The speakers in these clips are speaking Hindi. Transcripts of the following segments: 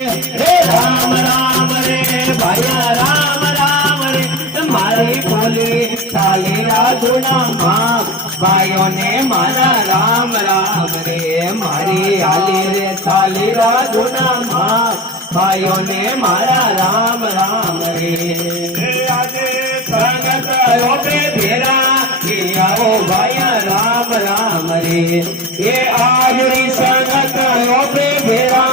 हे राम राम रे भैया राम राम रे मारी बोली साली राजुना माँ भाइयों ने मारा राम राम रे मारी आली रे साली राजुना माँ भाइयों ने मारा राम राम रे आगे संगत पे भेरा आओ भैया राम राम रे ये आगरी संगत पे भेरा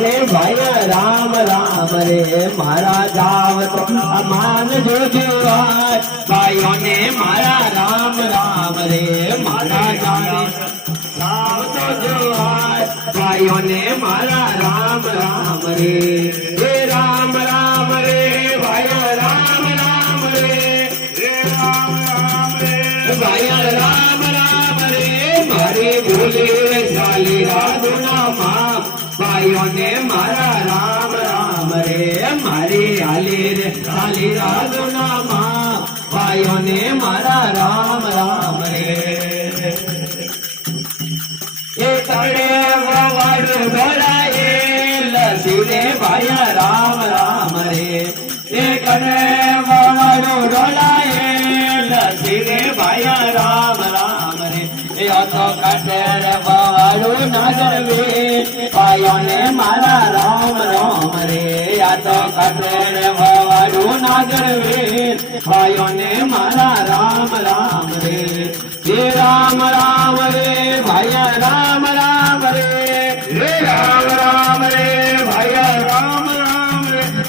रे भैया राम राम रे मारा जाव तो अमान जुजुआर भाइयों ने मारा राम राम रे मारा जाव तो जुआर भाइयों ने मारा राम राम रे राम राम रे भैया राम राम रे राम राम रे भैया राम राम रे मारी बोले साली राजुना माँ भाइयों ने मारा राम राम रे मारी आली रे साली राजुना माँ भाइयों ने मारा राम राम रे ये कड़े वाड़ गड़ाए लसी रे भैया राम राम रे ये कड़े वाड़ गड़ाए लसी रे भैया राम राम रे या तो कटेर वाड़ू नजर वे भाइयों ने मारा राम राम रे या तो कटेर वाड़ू नजर वे भाइयों ने मारा राम राम रे ये राम राम रे भैया राम राम रे राम राम रे भैया राम राम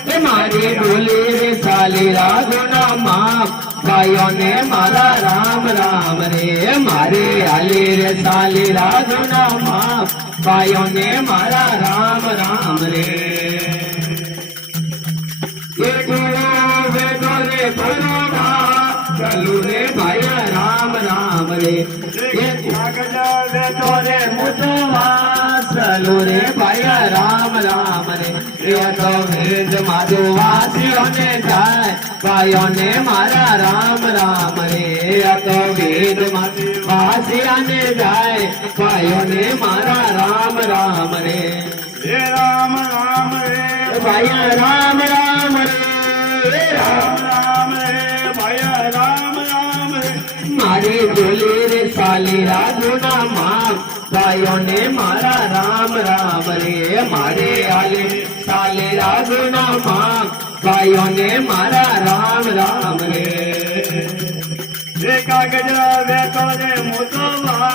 रे मारी बोली रे साली राजुना माँ भाइयों ने मारा राम राम रे मारे आली रे साली राजुना माँ भाइयों ने मारा राम राम रे ये गुरु रे गुरुना चलू रे भैया राम राम रे ये तोरे मुतवा चलू रे भैया राम राम रे ये तो वेद माधुवासियों ने जाए भाइयों ने मारा राम राम रे ये तो वेद माधुवासियों ने जाए भाइयों ने मारा राम राम रे राम राम रे भैया राम राम रे राम राम रे भैया राम राम रे मारी बोली रे साली राजुना माँ भाइयों ने मारा राम राम रे मारे आले साली राजुना माँ भाइयों ने मारा राम राम रे कागज देखो रे मुतवा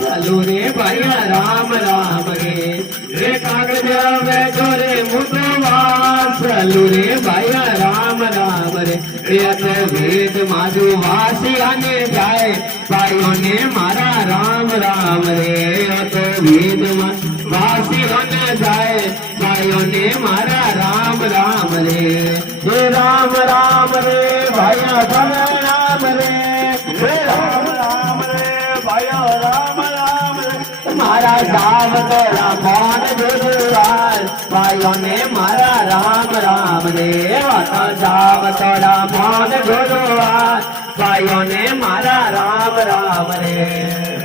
चलो रे भैया राम राम रे कागज देखो रे मुतवा चलो रे भैया राम राम रे तो वेद माधुवासी आने जाए भाइयों ने मारा राम राम रे तो वेद वासी होने जाए भाइयों ने मारा राम राम रे राम राम रे भैया राम राम रे राम राम रे भैया राम राम रे मारा जाव तोरा मान जुजुआर भाइयों ने मारा राम राम रे जाव तोरा मान जुजुआर भाइयों ने मारा राम राम रे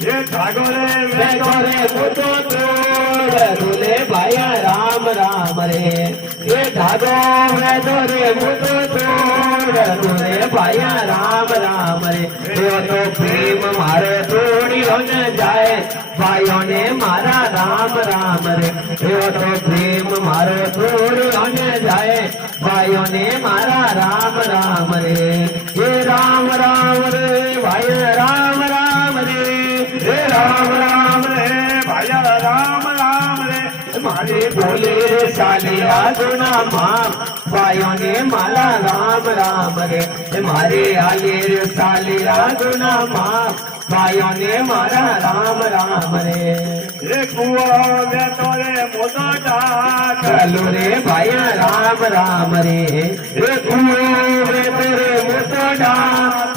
ये ठाकुरे बेगोरे मुतो दूले भैया राम राम रे ये ठागो बेगोरे मुतो दूले भैया राम राम रे ये तो प्रेम मारे थोड़ी हो न जाए भाइयों ने मारा राम राम रे ये तो प्रेम मारे थोड़ी हो न जाए भाइयों ने मारा राम राम रे ये राम राम रे भैया राम राम रे राम राम रे भैया राम राम रे मारे बोले साली राजुना माँ भाइयों ने मारा राम राम रे मारे आले रे साली राजुना माँ भाइयों ने मारा राम राम रे कुआ तोरे मोदा चलो रे भैया राम राम रे कुआ तोरे मोदा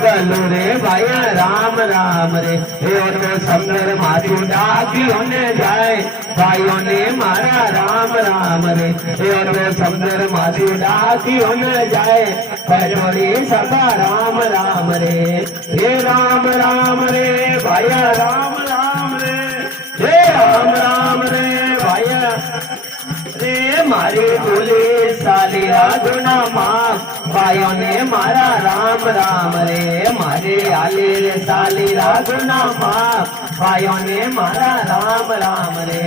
चलो रे भैया राम राम रे तो संगर माधु डाकी होने जाए भाइयों ने मारा राम राम रे तो संगर माधु डाकी होने जाए पैरोरी सदा राम राम रे राम राम रे भैया राम राम रे राम राम रे भैया રે મારી ભૂલી સાલી રાજુના માં ભાઈઓને મારા રામ રામ રે મારે આલી રે સાલી રાજુના માં ભાઈઓને મારા રામ રામ રે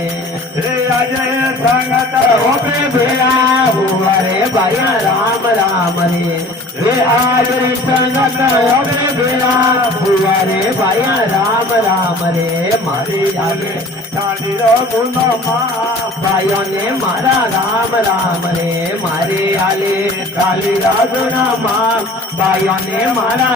રે આજે સંગત ઓપે ભેળા હુવા રે ભાઈયા રામ રામ રે રે આજ રે સંગત ઓપે ભેળા હુવા રે ભાઈયા રામ રામ રે મારી આલે ચાલી રો ગુનો માં ભાઈઓને મારા રામ રામ રે મારે આલે કાલી રાજુના માં ભાઈઓને મારા